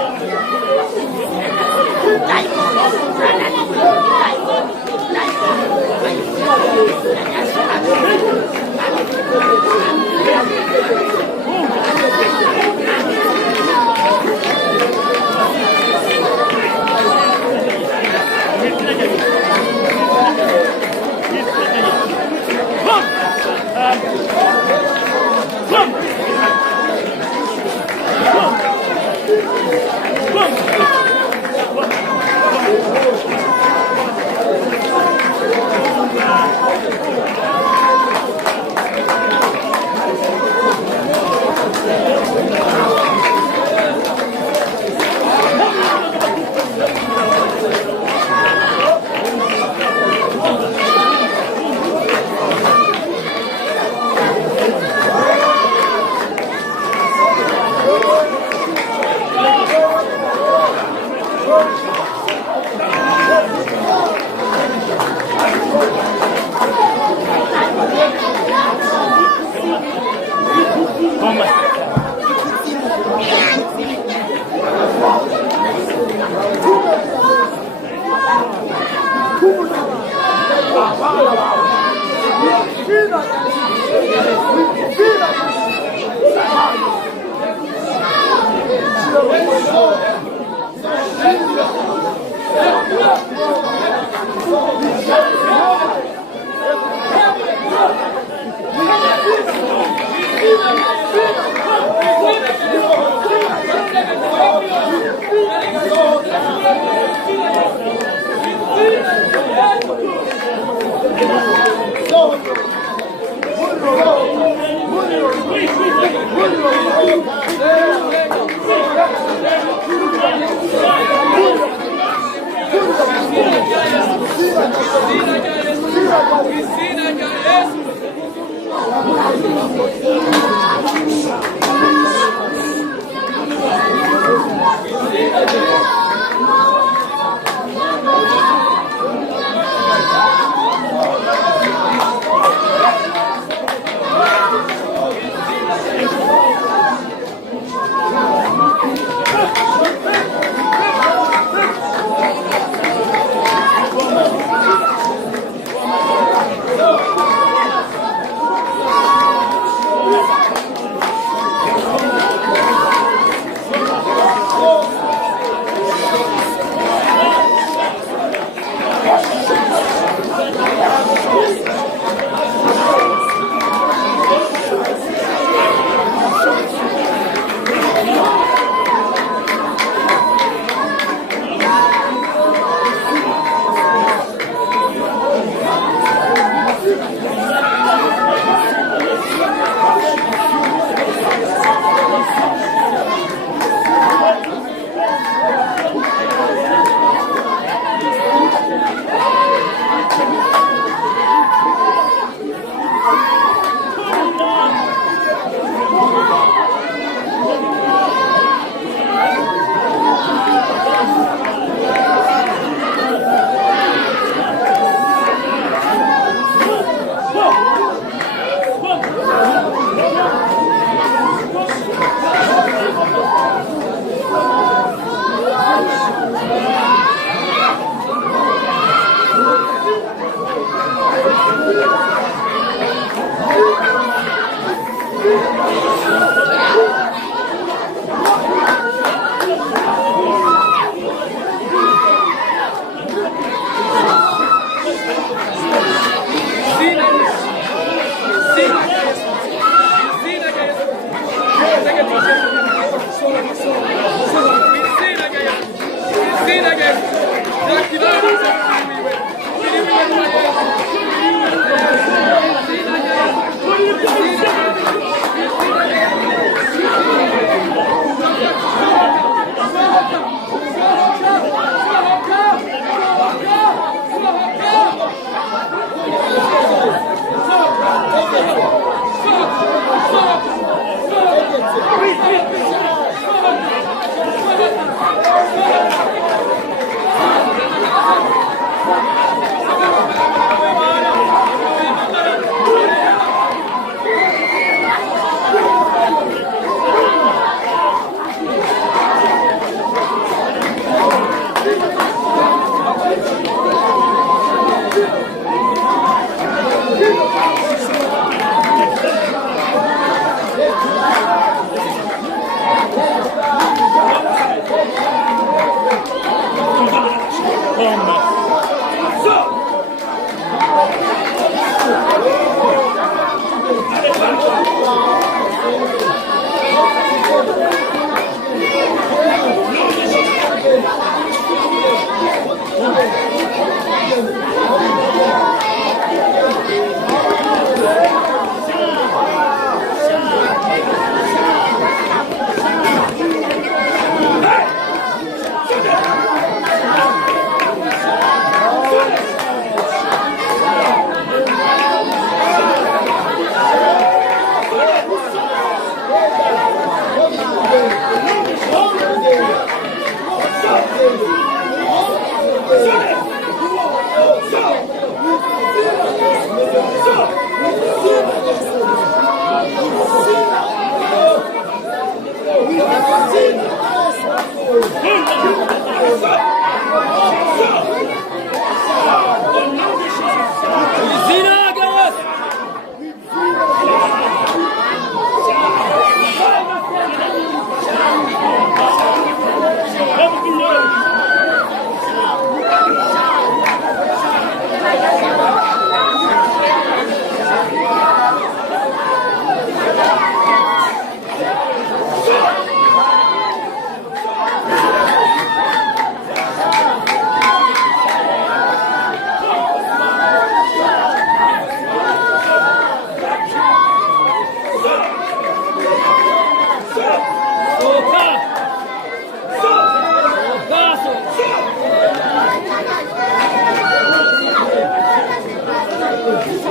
Yes.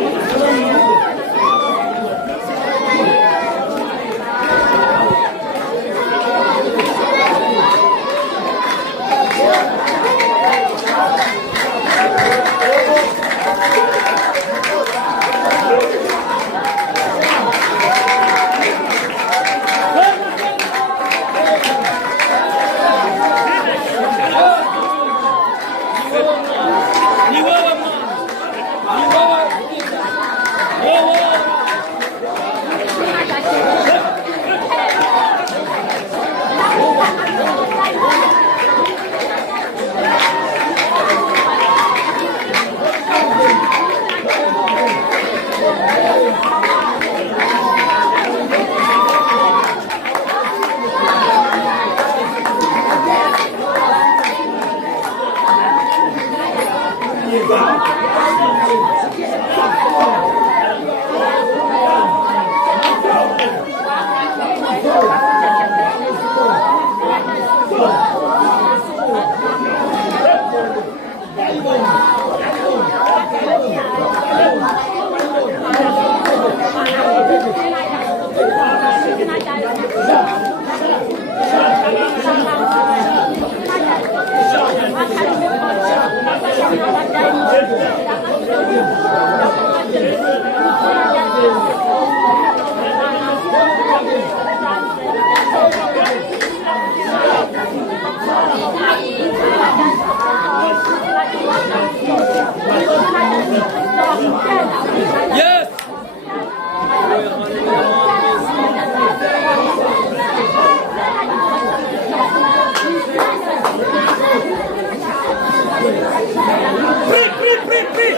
Prie.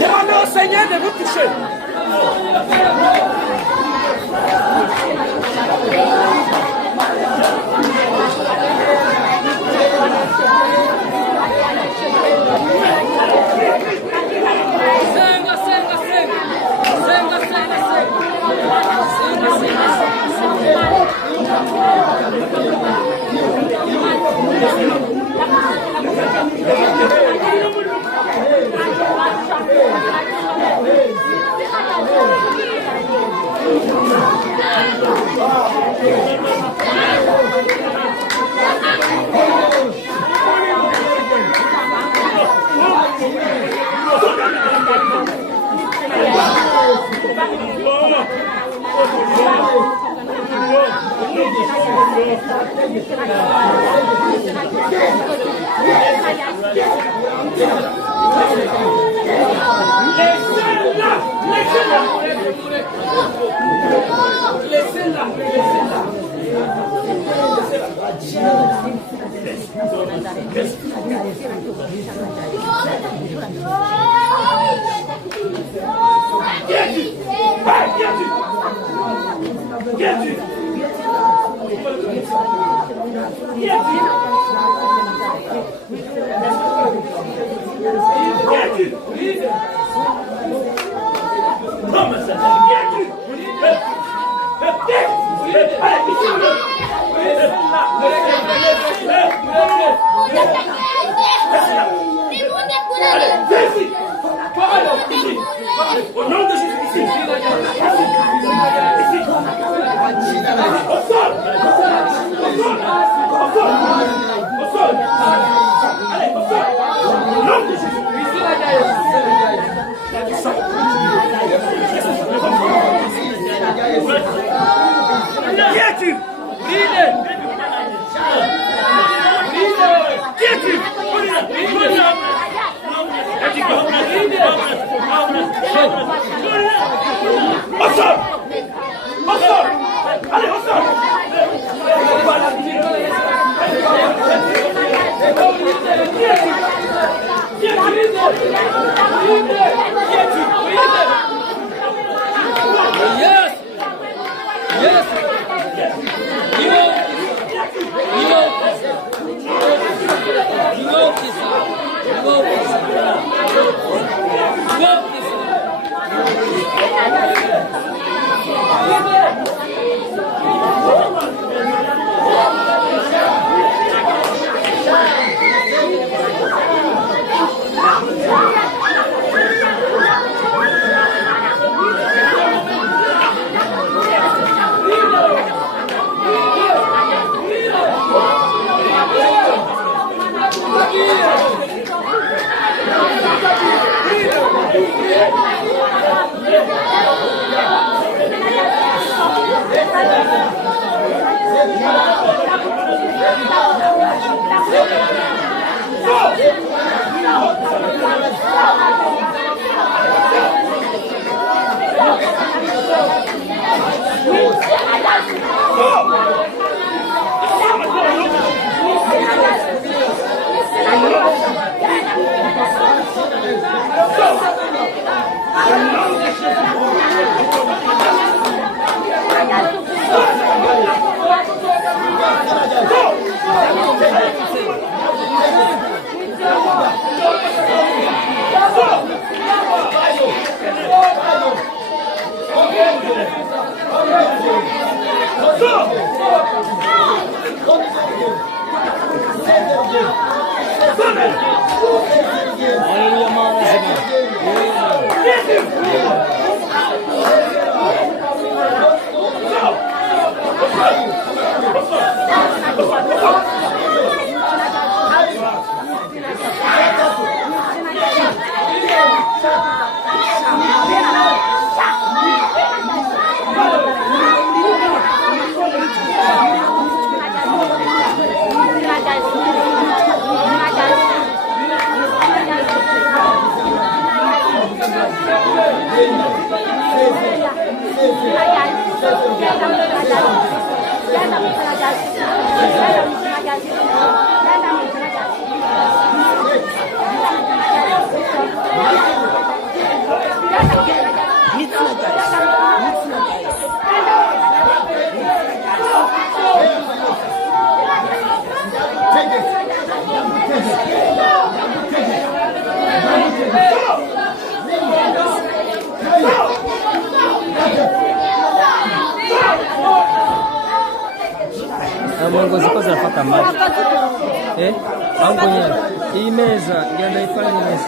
Demandez au Seigneur de vous toucher. Au nom de Jésus, Allez, au sol. Au nom de Jésus. Mungu ziko zinapata maji. Au kwenye hii meza ndio naifanya meza.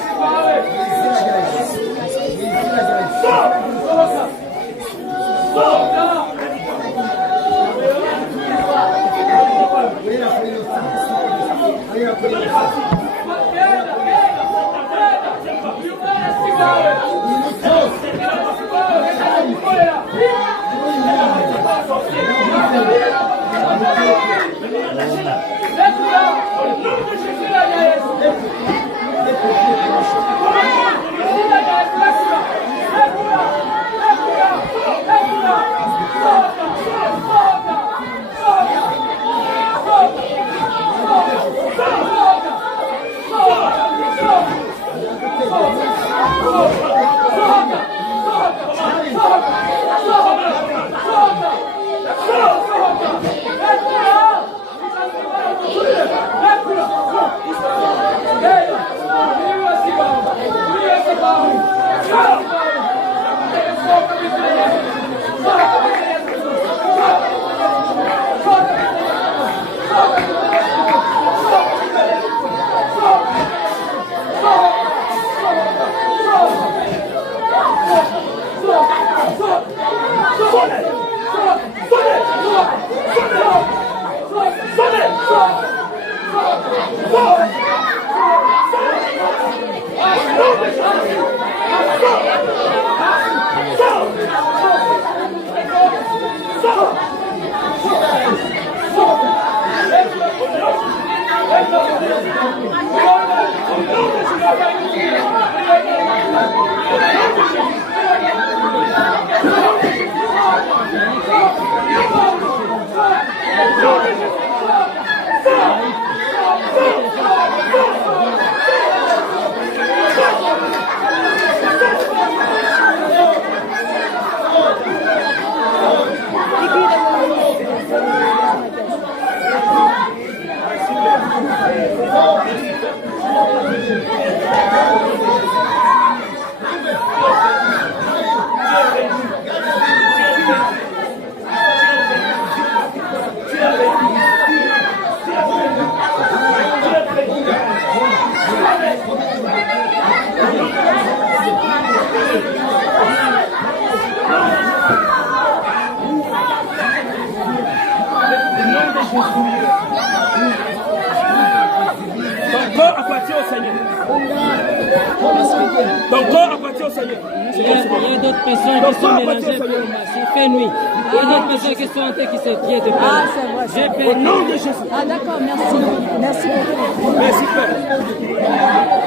Ton corps appartient au Seigneur. Il y a d'autres personnes qui sont mélangées pour moi. C'est fait nuit. Il y a d'autres personnes qui sont en train qui est de peur. Ah, c'est vrai. Au nom de Jésus. Ah, d'accord, merci. Merci beaucoup. Merci, Père.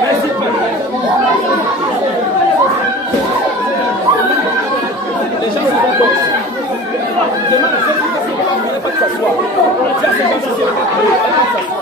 Merci, Père. Les gens sont d'accord. Demain, il n'y a pas que ça soit. Tiens, c'est comme ça, c'est pas que ça soit.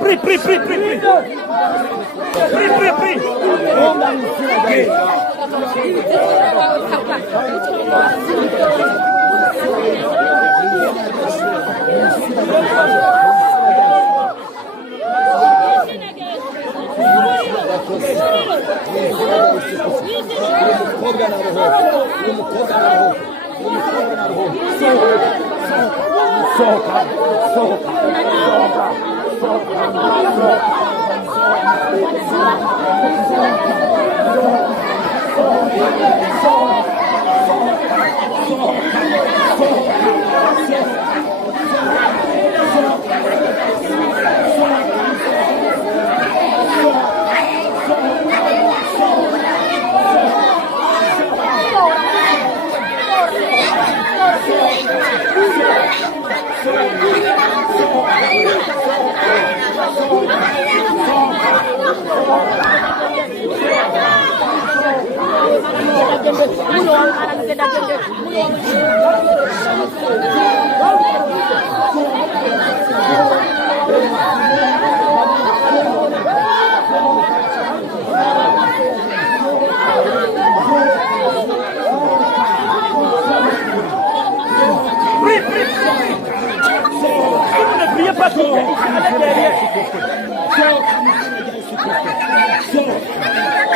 Prie, prie, prie, prie, prie. Prie, prie, prie.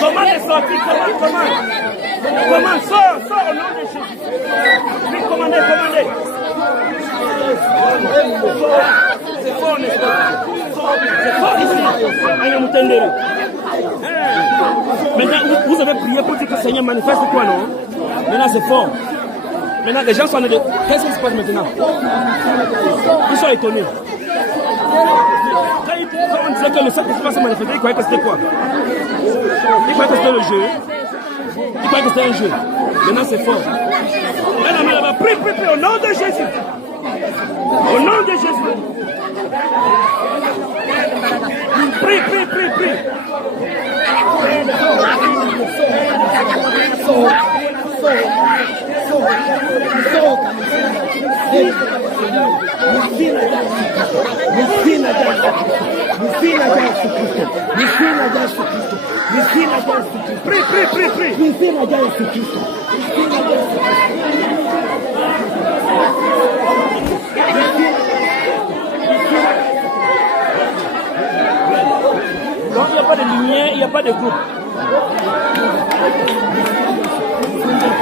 Comment est sorti? Comment? Sors au nom de Jésus. Oui, commandez. C'est fort, n'est-ce pas? C'est fort ici. Maintenant, vous avez prié pour dire que le Seigneur manifeste quoi, non? Maintenant, c'est fort. Maintenant, les gens sont en train de... Qu'est-ce qui se passe maintenant? Ils sont étonnés. Quand on disait que le sacrifice va se manifester, ils croyaient que c'était quoi? Ils croyaient que c'était le jeu. Ils croyaient que c'était un jeu. Maintenant, c'est fort. Maintenant, prie, au nom de Jésus. Au nom de Jésus. Prie. Donc il n'y a pas de lumière, il n'y a pas de groupe.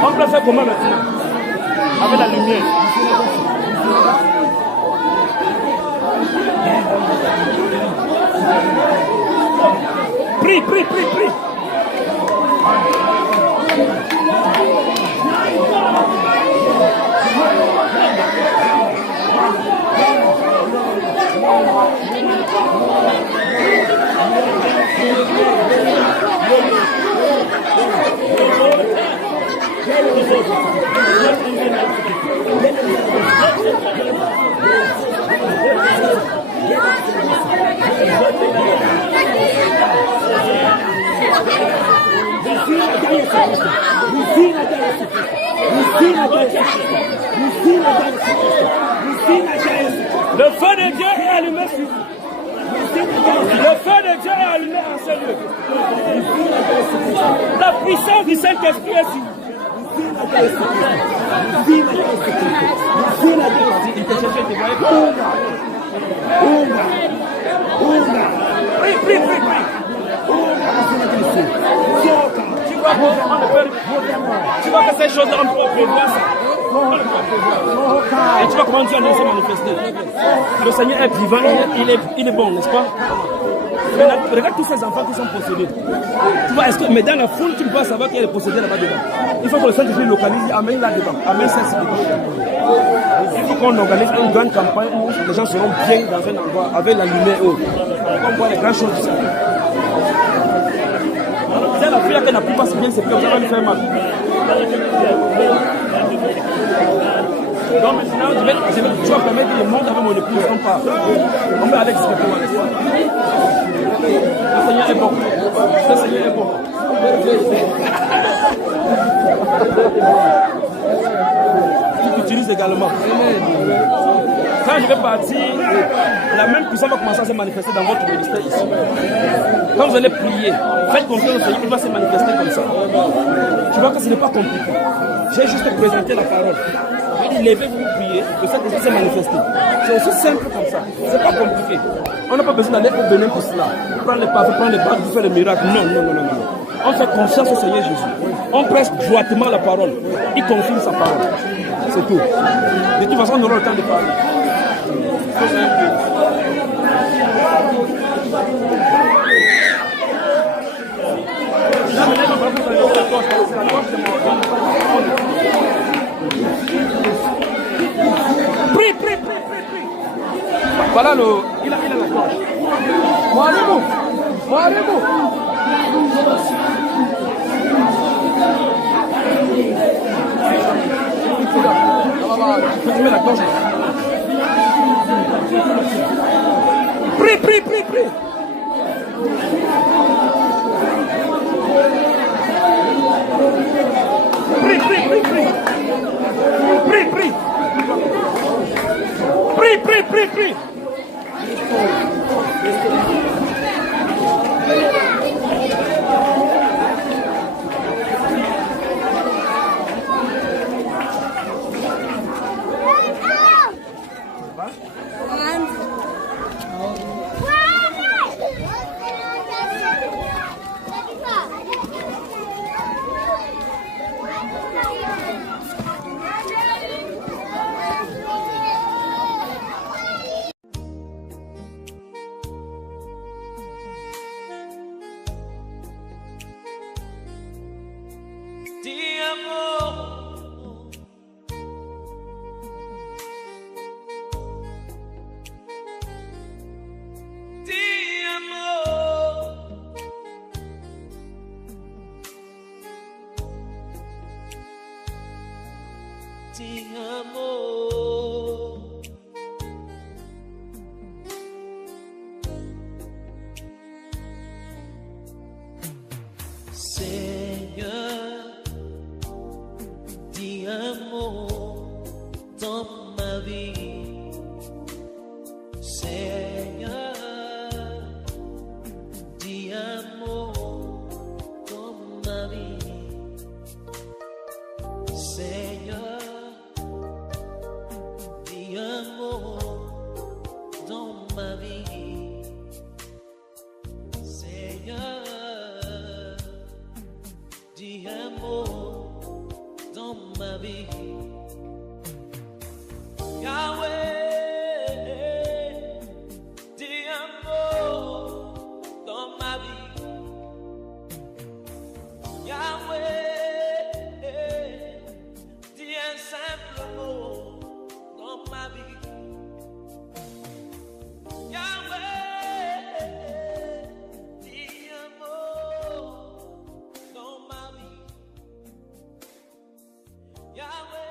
On peut faire comment maintenant? Avec la lumière. Prie. Le feu de Dieu est allumé sur vous. Le feu de Dieu est allumé en ce lieu. La puissance du Saint-Esprit est sur vous. Prie. Tu vois que ces choses-là, on peut prévoir ça. Et tu vois comment Dieu a laissé manifester. Le Seigneur est vivant, il est bon, n'est-ce pas? Regarde tous ces enfants qui sont possédés. Tu vois, mais dans la foule, tu ne peux pas savoir qu'il y a des possédés là-bas dedans. Il faut que le Saint-Esprit localise, amène là-dedans, amène ça dedans. Il faut qu'on organise une grande campagne où les gens seront bien dans un endroit, avec la lumière haute. On voit les grandes choses ici. C'est la fille qui n'a plus pas si bien, c'est comme ça va lui faire mal. Donc maintenant, tu vas permettre que je monte avec mon épouse, on peut aller directement. Le Seigneur est bon. Le Seigneur est bon. Tu utilises également. Quand je vais partir, la même puissance va commencer à se manifester dans votre ministère ici. Quand vous allez prier, faites confiance au Seigneur, il va se manifester comme ça. Tu vois que ce n'est pas compliqué. J'ai juste présenté la parole. Il dit, levez-vous, priez, que ça puisse se manifester. C'est aussi simple comme ça. C'est pas compliqué. On n'a pas besoin d'aller au Bénin pour cela. Prendre les pavés, prendre les bagues, pour faire le miracle. Non, non, non, non, non. On fait confiance au Seigneur Jésus. On presse droitement la parole. Il confirme sa parole. C'est tout. De toute façon, on aura le temps de parler. Prie, prie, prie, prie. Voilà il a la cloche. Moirez-vous. Tu mets la cloche. Prie. Prie. Yahweh.